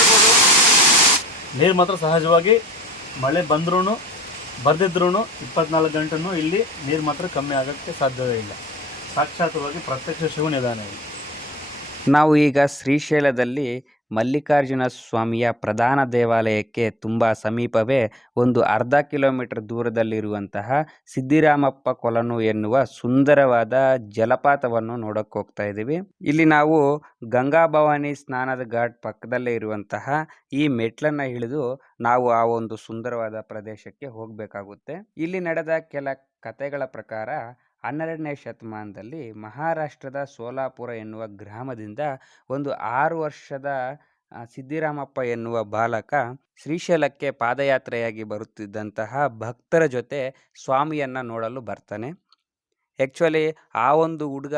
ಮಾಡ್ಬೋದು. ನೀರು ಮಾತ್ರ ಸಹಜವಾಗಿ ಮಳೆ ಬಂದ್ರೂ ಬರ್ದಿದ್ರೂ ಇಪ್ಪತ್ನಾಲ್ಕು ಗಂಟೆನೂ ಇಲ್ಲಿ ನೀರು ಮಾತ್ರ ಕಮ್ಮಿ ಆಗೋಕ್ಕೆ ಸಾಧ್ಯವೇ ಇಲ್ಲ. ಸಾಕ್ಷಾತ್ವಾಗಿ ಪ್ರತ್ಯಕ್ಷ ಶಿವನಿದಾನ ಇಲ್ಲಿ. ನಾವು ಈಗ ಶ್ರೀಶೈಲದಲ್ಲಿ ಮಲ್ಲಿಕಾರ್ಜುನ ಸ್ವಾಮಿಯ ಪ್ರಧಾನ ದೇವಾಲಯಕ್ಕೆ ತುಂಬ ಸಮೀಪವೇ ಒಂದು ಅರ್ಧ ಕಿಲೋಮೀಟರ್ ದೂರದಲ್ಲಿರುವಂತಹ ಸಿದ್ದಿರಾಮಪ್ಪ ಕೊಲನು ಎನ್ನುವ ಸುಂದರವಾದ ಜಲಪಾತವನ್ನು ನೋಡಕ್ಕೆ ಹೋಗ್ತಾ ಇದ್ದೀವಿ. ಇಲ್ಲಿ ನಾವು ಗಂಗಾ ಭವಾನಿ ಸ್ನಾನದ ಘಾಟ್ ಪಕ್ಕದಲ್ಲೇ ಇರುವಂತಹ ಈ ಮೆಟ್ಲನ್ನು ಇಳಿದು ನಾವು ಆ ಒಂದು ಸುಂದರವಾದ ಪ್ರದೇಶಕ್ಕೆ ಹೋಗಬೇಕಾಗುತ್ತೆ. ಇಲ್ಲಿ ನಡೆದ ಕೆಲ ಕಥೆಗಳ ಪ್ರಕಾರ ಹನ್ನೆರಡನೇ ಶತಮಾನದಲ್ಲಿ ಮಹಾರಾಷ್ಟ್ರದ ಸೋಲಾಪುರ ಎನ್ನುವ ಗ್ರಾಮದಿಂದ ಒಂದು ಆರು ವರ್ಷದ ಸಿದ್ದಿರಾಮಪ್ಪ ಎನ್ನುವ ಬಾಲಕ ಶ್ರೀಶೈಲಕ್ಕೆ ಪಾದಯಾತ್ರೆಯಾಗಿ ಬರುತ್ತಿದ್ದಂತಹ ಭಕ್ತರ ಜೊತೆ ಸ್ವಾಮಿಯನ್ನು ನೋಡಲು ಬರ್ತಾನೆ. ಆ್ಯಕ್ಚುಲಿ ಆ ಒಂದು ಹುಡುಗ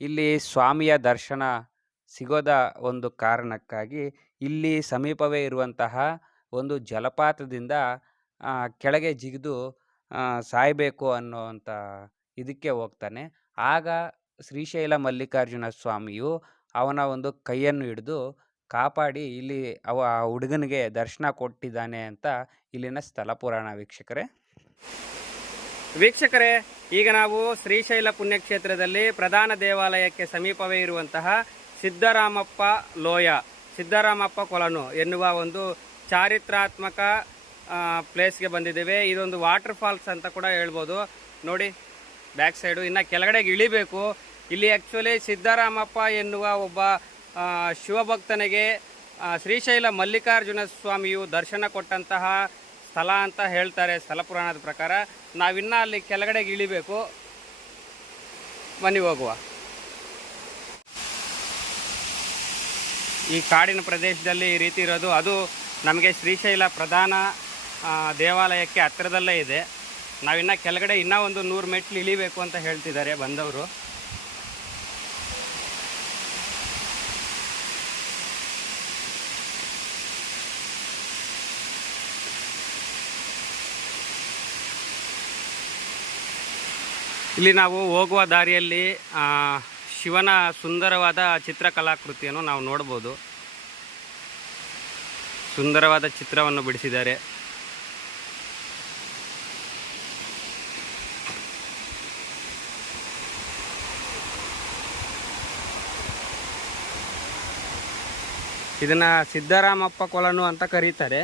ಇಲ್ಲಿ ಸ್ವಾಮಿಯ ದರ್ಶನ ಸಿಗೋದ ಒಂದು ಕಾರಣಕ್ಕಾಗಿ ಇಲ್ಲಿ ಸಮೀಪವೇ ಇರುವಂತಹ ಒಂದು ಜಲಪಾತದಿಂದ ಕೆಳಗೆ ಜಿಗಿದು ಸಾಯಬೇಕು ಅನ್ನೋವಂಥ ಇದಕ್ಕೆ ಹೋಗ್ತಾನೆ. ಆಗ ಶ್ರೀಶೈಲ ಮಲ್ಲಿಕಾರ್ಜುನ ಸ್ವಾಮಿಯು ಅವನ ಒಂದು ಕೈಯನ್ನು ಹಿಡಿದು ಕಾಪಾಡಿ ಇಲ್ಲಿ ಅವ ಹುಡುಗನಿಗೆ ದರ್ಶನ ಕೊಟ್ಟಿದ್ದಾನೆ ಅಂತ ಇಲ್ಲಿನ ಸ್ಥಳ ಪುರಾಣ ವೀಕ್ಷಕರೇ. ವೀಕ್ಷಕರೇ, ಈಗ ನಾವು ಶ್ರೀಶೈಲ ಪುಣ್ಯಕ್ಷೇತ್ರದಲ್ಲಿ ಪ್ರಧಾನ ದೇವಾಲಯಕ್ಕೆ ಸಮೀಪವೇ ಇರುವಂತಹ ಸಿದ್ದರಾಮಪ್ಪ ಲೋಯ, ಸಿದ್ದರಾಮಪ್ಪ ಕೊಲನು ಎನ್ನುವ ಒಂದು ಚಾರಿತ್ರಾತ್ಮಕ ಪ್ಲೇಸ್ಗೆ ಬಂದಿದ್ದೇವೆ. ಇದೊಂದು ವಾಟರ್ ಫಾಲ್ಸ್ ಅಂತ ಕೂಡ ಹೇಳ್ಬೋದು. ನೋಡಿ ಬ್ಯಾಕ್ ಸೈಡು ಇನ್ನು ಕೆಳಗಡೆಗೆ ಇಳಿಬೇಕು. ಇಲ್ಲಿ ಆ್ಯಕ್ಚುಲಿ ಸಿದ್ದರಾಮಪ್ಪ ಎನ್ನುವ ಒಬ್ಬ ಶಿವಭಕ್ತನಿಗೆ ಶ್ರೀಶೈಲ ಮಲ್ಲಿಕಾರ್ಜುನ ಸ್ವಾಮಿಯು ದರ್ಶನ ಕೊಟ್ಟಂತಹ ಸ್ಥಳ ಅಂತ ಹೇಳ್ತಾರೆ ಸ್ಥಳ ಪುರಾಣದ ಪ್ರಕಾರ. ನಾವಿನ್ನ ಅಲ್ಲಿ ಕೆಳಗಡೆಗೆ ಇಳಿಬೇಕು. ಮನೆ ಹೋಗುವ. ಈ ಕಾಡಿನ ಪ್ರದೇಶದಲ್ಲಿ ಈ ರೀತಿ ಇರೋದು. ಅದು ನಮಗೆ ಶ್ರೀಶೈಲ ಪ್ರಧಾನ ದೇವಾಲಯಕ್ಕೆ ಹತ್ತಿರದಲ್ಲೇ ಇದೆ. ನಾವಿನ್ನ ಕೆಳಗಡೆ ಇನ್ನೂ ಒಂದು ನೂರು ಮೆಟ್ಲು ಇಳಿಬೇಕು ಅಂತ ಹೇಳ್ತಿದ್ದಾರೆ ಬಂದವರು. ಇಲ್ಲಿ ನಾವು ಹೋಗುವ ದಾರಿಯಲ್ಲಿ ಶಿವನ ಸುಂದರವಾದ ಚಿತ್ರಕಲಾಕೃತಿಯನ್ನು ನಾವು ನೋಡ್ಬೋದು. ಸುಂದರವಾದ ಚಿತ್ರವನ್ನು ಬಿಡಿಸಿದ್ದಾರೆ. ಇದನ್ನ ಸಿದ್ದರಾಮಪ್ಪ ಕೊಲನು ಅಂತ ಕರೀತಾರೆ.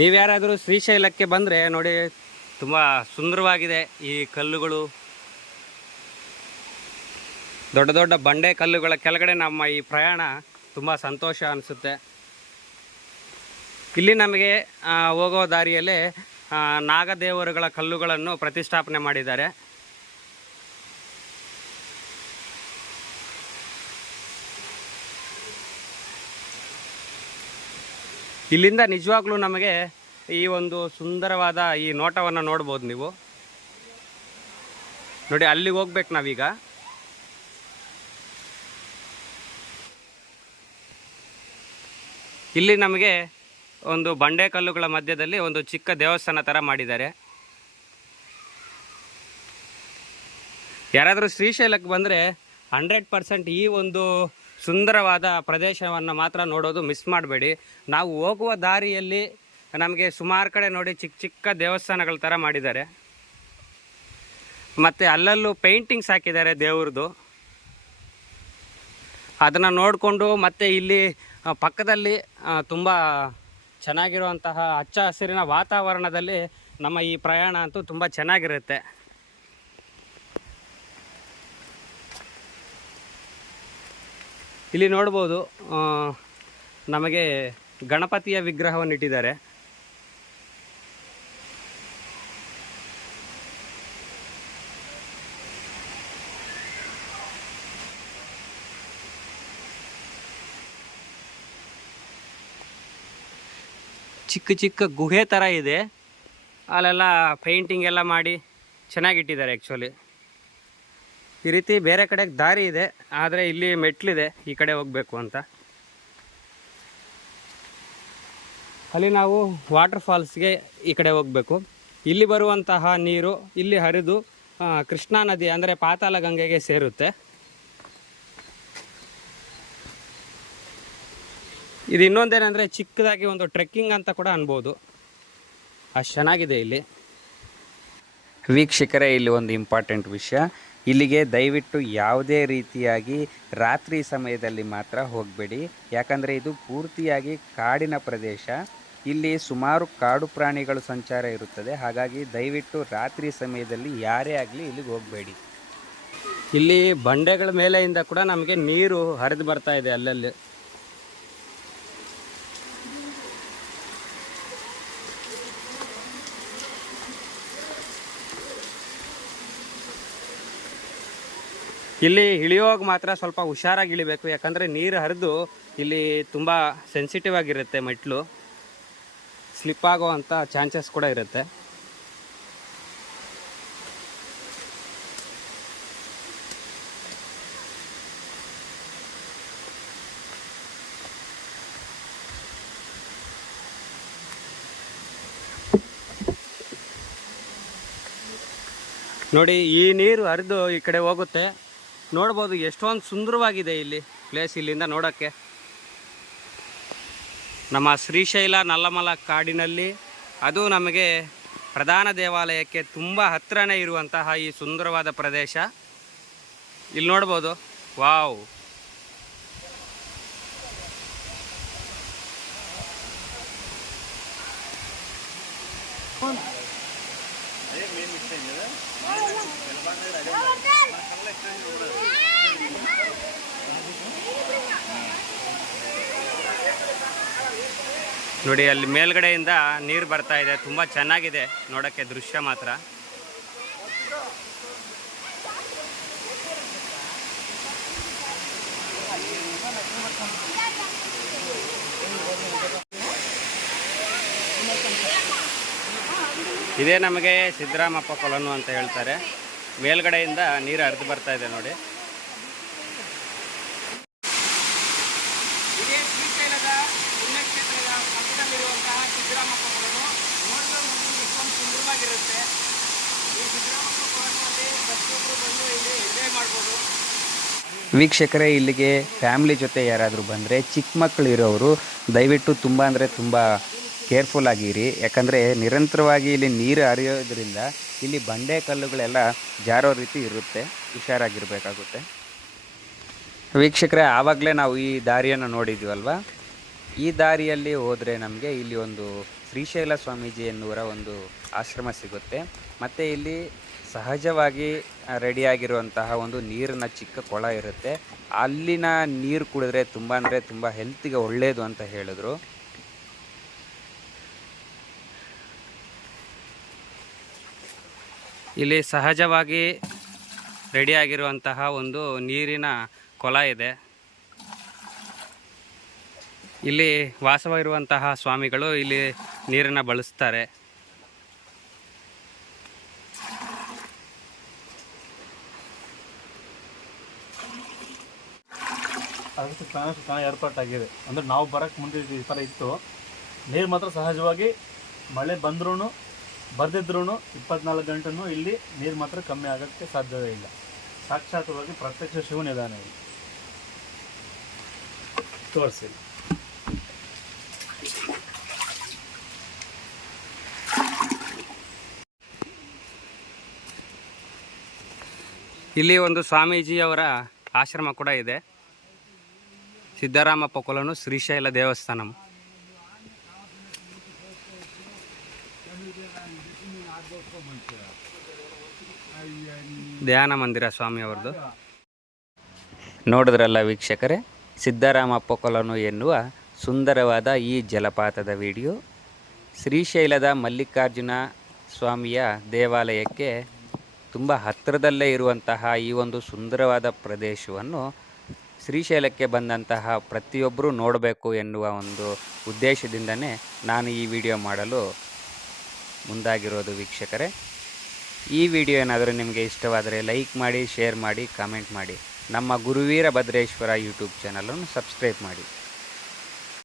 ನೀವ್ಯಾರಾದರೂ ಶ್ರೀಶೈಲಕ್ಕೆ ಬಂದರೆ ನೋಡಿ, ತುಂಬ ಸುಂದರವಾಗಿದೆ ಈ ಕಲ್ಲುಗಳು. ದೊಡ್ಡ ದೊಡ್ಡ ಬಂಡೆ ಕಲ್ಲುಗಳ ಕೆಳಗಡೆ ನಮ್ಮ ಈ ಪ್ರಯಾಣ ತುಂಬ ಸಂತೋಷ ಅನಿಸುತ್ತೆ. ಇಲ್ಲಿ ನಮಗೆ ಹೋಗೋ ದಾರಿಯಲ್ಲೇ ನಾಗದೇವರುಗಳ ಕಲ್ಲುಗಳನ್ನು ಪ್ರತಿಷ್ಠಾಪನೆ ಮಾಡಿದ್ದಾರೆ. ಇಲ್ಲಿಂದ ನಿಜವಾಗ್ಲೂ ನಮಗೆ ಈ ಒಂದು ಸುಂದರವಾದ ಈ ನೋಟವನ್ನು ನೋಡ್ಬೋದು ನೀವು. ನೋಡಿ, ಅಲ್ಲಿಗೆ ಹೋಗ್ಬೇಕು ನಾವೀಗ. ಇಲ್ಲಿ ನಮಗೆ ಒಂದು ಬಂಡೆ ಕಲ್ಲುಗಳ ಮಧ್ಯದಲ್ಲಿ ಒಂದು ಚಿಕ್ಕ ದೇವಸ್ಥಾನ ಥರ ಮಾಡಿದ್ದಾರೆ. ಯಾರಾದರೂ ಶ್ರೀಶೈಲಕ್ಕೆ ಬಂದರೆ ಹಂಡ್ರೆಡ್ ಪರ್ಸೆಂಟ್ ಈ ಒಂದು ಸುಂದರವಾದ ಪ್ರದೇಶವನ್ನು ಮಾತ್ರ ನೋಡೋದು ಮಿಸ್ ಮಾಡಬೇಡಿ. ನಾವು ಹೋಗುವ ದಾರಿಯಲ್ಲಿ ನಮಗೆ ಸುಮಾರು ಕಡೆ ನೋಡಿ ಚಿಕ್ಕ ಚಿಕ್ಕ ದೇವಸ್ಥಾನಗಳ ಥರ ಮಾಡಿದ್ದಾರೆ. ಮತ್ತು ಅಲ್ಲಲ್ಲೂ ಪೇಂಟಿಂಗ್ಸ್ ಹಾಕಿದ್ದಾರೆ ದೇವ್ರದ್ದು ಅದನ್ನು ನೋಡಿಕೊಂಡು ಮತ್ತು ಇಲ್ಲಿ ಪಕ್ಕದಲ್ಲಿ ತುಂಬ ಚೆನ್ನಾಗಿರುವಂತಹ ಹಚ್ಚ ಹಸಿರಿನ ವಾತಾವರಣದಲ್ಲಿ ನಮ್ಮ ಈ ಪ್ರಯಾಣ ಅಂತೂ ತುಂಬ ಚೆನ್ನಾಗಿರುತ್ತೆ. ಇಲ್ಲಿ ನೋಡ್ಬೋದು ನಮಗೆ ಗಣಪತಿಯ ವಿಗ್ರಹವನ್ನು ಇಟ್ಟಿದ್ದಾರೆ. ಚಿಕ್ಕ ಚಿಕ್ಕ ಗುಹೆ ಥರ ಇದೆ. ಅಲ್ಲೆಲ್ಲ ಪೇಂಟಿಂಗ್ ಎಲ್ಲ ಮಾಡಿ ಚೆನ್ನಾಗಿಟ್ಟಿದ್ದಾರೆ ಆ್ಯಕ್ಚುಲಿ ಈ ರೀತಿ ಬೇರೆ ಕಡೆಗೆ ದಾರಿ ಇದೆ, ಆದರೆ ಇಲ್ಲಿ ಮೆಟ್ಲಿದೆ, ಈ ಕಡೆ ಹೋಗಬೇಕು ಅಂತ. ಅಲ್ಲಿ ನಾವು ವಾಟರ್ ಫಾಲ್ಸ್ಗೆ ಈ ಕಡೆ ಹೋಗಬೇಕು. ಇಲ್ಲಿ ಬರುವಂತಹ ನೀರು ಇಲ್ಲಿ ಹರಿದು ಕೃಷ್ಣಾ ನದಿ ಅಂದರೆ ಪಾತಾಳ ಗಂಗೆಗೆ ಸೇರುತ್ತೆ. ಇದು ಇನ್ನೊಂದೇನೆಂದರೆ ಚಿಕ್ಕದಾಗಿ ಒಂದು ಟ್ರೆಕ್ಕಿಂಗ್ ಅಂತ ಕೂಡ ಅನ್ಬೋದು. ಅಷ್ಟು ಚೆನ್ನಾಗಿದೆ ಇಲ್ಲಿ. ವೀಕ್ಷಕರೇ, ಇಲ್ಲಿ ಒಂದು ಇಂಪಾರ್ಟೆಂಟ್ ವಿಷಯ. ಇಲ್ಲಿಗೆ ದಯವಿಟ್ಟು ಯಾವುದೇ ರೀತಿಯಾಗಿ ರಾತ್ರಿ ಸಮಯದಲ್ಲಿ ಮಾತ್ರ ಹೋಗಬೇಡಿ. ಯಾಕಂದರೆ ಇದು ಪೂರ್ತಿಯಾಗಿ ಕಾಡಿನ ಪ್ರದೇಶ. ಇಲ್ಲಿ ಸುಮಾರು ಕಾಡು ಪ್ರಾಣಿಗಳು ಸಂಚಾರ ಇರುತ್ತದೆ. ಹಾಗಾಗಿ ದಯವಿಟ್ಟು ರಾತ್ರಿ ಸಮಯದಲ್ಲಿ ಯಾರೇ ಆಗಲಿ ಇಲ್ಲಿಗೆ ಹೋಗಬೇಡಿ. ಇಲ್ಲಿ ಬಂಡೆಗಳ ಮೇಲೆಯಿಂದ ಕೂಡ ನಮಗೆ ನೀರು ಹರಿದು ಬರ್ತಾ ಇದೆ ಅಲ್ಲಲ್ಲಿ. ಇಲ್ಲಿ ಇಳಿಯೋವಾಗ ಮಾತ್ರ ಸ್ವಲ್ಪ ಹುಷಾರಾಗಿ ಇಳಿಬೇಕು, ಯಾಕಂದರೆ ನೀರು ಹರಿದು ಇಲ್ಲಿ ತುಂಬ ಸೆನ್ಸಿಟಿವ್ ಆಗಿರುತ್ತೆ ಮೆಟ್ಲು. ಸ್ಲಿಪ್ ಆಗೋವಂಥ ಚಾನ್ಸಸ್ ಕೂಡ ಇರುತ್ತೆ. ನೋಡಿ, ಈ ನೀರು ಹರಿದು ಈ ಕಡೆ ಹೋಗುತ್ತೆ. ನೋಡ್ಬೋದು ಎಷ್ಟೊಂದು ಸುಂದರವಾಗಿದೆ ಇಲ್ಲಿ ಪ್ಲೇಸ್ ಇಲ್ಲಿಂದ ನೋಡೋಕ್ಕೆ. ನಮ್ಮ ಶ್ರೀಶೈಲ ನಲ್ಲಮಲ ಕಾಡಿನಲ್ಲಿ ಅದು ನಮಗೆ ಪ್ರಧಾನ ದೇವಾಲಯಕ್ಕೆ ತುಂಬ ಹತ್ತಿರನೇ ಇರುವಂತಹ ಈ ಸುಂದರವಾದ ಪ್ರದೇಶ. ಇಲ್ಲಿ ನೋಡ್ಬೋದು, ವಾವ್. ನೋಡಿ, ಅಲ್ಲಿ ಮೇಲ್ಗಡೆಯಿಂದ ನೀರು ಬರ್ತಾ ಇದೆ. ತುಂಬ ಚೆನ್ನಾಗಿದೆ. ನೋಡೋಕ್ಕೆ ದೃಶ್ಯ ಮಾತ್ರ. ಇದೇ ನಮಗೆ ಸಿದ್ದರಾಮಪ್ಪ ಕೊಲನು ಅಂತ ಹೇಳ್ತಾರೆ. ಮೇಲ್ಗಡೆಯಿಂದ ನೀರು ಹರಿದು ಬರ್ತಾ ಇದೆ ನೋಡಿ ಇದೇ ಶ್ರೀಶೈಲದ ಪುಣ್ಯಕ್ಷೇತ್ರದ ಪಕ್ಕದಲ್ಲಿರುವಂತಹ ಎಷ್ಟೊಂದು ಸುಂದರವಾಗಿರುತ್ತೆ. ಈ ಪ್ರತಿಯೊಬ್ಬರು ಬಂದು ಇಲ್ಲಿ ಎಂಜಾಯ್ ಮಾಡ್ಬೋದು. ವೀಕ್ಷಕರೇ, ಇಲ್ಲಿಗೆ ಫ್ಯಾಮಿಲಿ ಜೊತೆ ಯಾರಾದರೂ ಬಂದರೆ ಚಿಕ್ಕ ಮಕ್ಕಳು ಇರೋರು ದಯವಿಟ್ಟು ತುಂಬ ಅಂದರೆ ತುಂಬ ಕೇರ್ಫುಲ್ ಆಗಿರಿ. ಯಾಕಂದರೆ ನಿರಂತರವಾಗಿ ಇಲ್ಲಿ ನೀರು ಹರಿಯೋದ್ರಿಂದ ಇಲ್ಲಿ ಬಂಡೆ ಕಲ್ಲುಗಳೆಲ್ಲ ಜಾರೋ ರೀತಿ ಇರುತ್ತೆ. ಹುಷಾರಾಗಿರಬೇಕಾಗುತ್ತೆ. ವೀಕ್ಷಕರೇ, ಆವಾಗಲೇ ನಾವು ಈ ದಾರಿಯನ್ನು ನೋಡಿದ್ವಲ್ವ ಈ ದಾರಿಯಲ್ಲಿ ಹೋದರೆ ನಮಗೆ ಇಲ್ಲಿ ಒಂದು ಶ್ರೀಶೈಲ ಸ್ವಾಮೀಜಿ ಎನ್ನುವರ ಒಂದು ಆಶ್ರಮ ಸಿಗುತ್ತೆ. ಮತ್ತು ಇಲ್ಲಿ ಸಹಜವಾಗಿ ರೆಡಿಯಾಗಿರುವಂತಹ ಒಂದು ನೀರಿನ ಚಿಕ್ಕ ಕೊಳ ಇರುತ್ತೆ. ಅಲ್ಲಿನ ನೀರು ಕುಡಿದ್ರೆ ತುಂಬ ಅಂದರೆ ತುಂಬ ಹೆಲ್ತಿಗೆ ಒಳ್ಳೆಯದು ಅಂತ ಹೇಳಿದ್ರು. ಇಲ್ಲಿ ಸಹಜವಾಗಿ ರೆಡಿಯಾಗಿರುವಂತಹ ಒಂದು ನೀರಿನ ಕೊಳ ಇದೆ. ಇಲ್ಲಿ ವಾಸವಾಗಿರುವಂತಹ ಸ್ವಾಮಿಗಳು ಇಲ್ಲಿ ನೀರನ್ನು ಬಳಸ್ತಾರೆ. ಅದಕ್ಕೆ ಏರ್ಪಾಟಾಗಿದೆ. ಅಂದರೆ ನಾವು ಬರೋಕ್ಕೆ ಮುಂದೆ ಈ ತರ ಇತ್ತು. ನೀರು ಮಾತ್ರ ಸಹಜವಾಗಿ ಮಳೆ ಬಂದ್ರೂ ಬರ್ದಿದ್ರೂ ಇಪ್ಪತ್ನಾಲ್ಕು ಗಂಟೆನೂ ಇಲ್ಲಿ ನೀರು ಮಾತ್ರ ಕಮ್ಮಿ ಆಗೋಕ್ಕೆ ಸಾಧ್ಯವೇ ಇಲ್ಲ. ಸಾಕ್ಷಾತ್ವಾಗಿ ಪ್ರತ್ಯಕ್ಷ ಶಿವನಿದಾನೆ ತೋರಿಸಿ. ಇಲ್ಲಿ ಒಂದು ಸ್ವಾಮೀಜಿಯವರ ಆಶ್ರಮ ಕೂಡ ಇದೆ. ಸಿದ್ದರಾಮಪ್ಪ ಕೊಲನು ಶ್ರೀಶೈಲ ದೇವಸ್ಥಾನಂ. ಧ್ಯಾನ ಮಂದಿರ ಸ್ವಾಮಿಯವ್ರದ್ದು ನೋಡಿದ್ರಲ್ಲ ವೀಕ್ಷಕರೇ, ಸಿದ್ದರಾಮಪ್ಪ ಕೊಲನು ಎನ್ನುವ ಸುಂದರವಾದ ಈ ಜಲಪಾತದ ವಿಡಿಯೋ. ಶ್ರೀಶೈಲದ ಮಲ್ಲಿಕಾರ್ಜುನ ಸ್ವಾಮಿಯ ದೇವಾಲಯಕ್ಕೆ ತುಂಬ ಹತ್ತಿರದಲ್ಲೇ ಇರುವಂತಹ ಈ ಒಂದು ಸುಂದರವಾದ ಪ್ರದೇಶವನ್ನು ಶ್ರೀಶೈಲಕ್ಕೆ ಬಂದಂತಹ ಪ್ರತಿಯೊಬ್ಬರೂ ನೋಡಬೇಕು ಎನ್ನುವ ಒಂದು ಉದ್ದೇಶದಿಂದನೇ ನಾನು ಈ ವಿಡಿಯೋ ಮಾಡಲು ಮುಂದಾಗಿರೋದು ವೀಕ್ಷಕರೇ. ಈ ವಿಡಿಯೋ ಏನಾದರೂ ನಿಮಗೆ ಇಷ್ಟವಾದರೆ ಲೈಕ್ ಮಾಡಿ, ಶೇರ್ ಮಾಡಿ, ಕಾಮೆಂಟ್ ಮಾಡಿ. ನಮ್ಮ ಗುರುವೀರ ಭದ್ರೇಶ್ವರ ಯೂಟ್ಯೂಬ್ ಚಾನಲನ್ನು ಸಬ್ಸ್ಕ್ರೈಬ್ ಮಾಡಿ.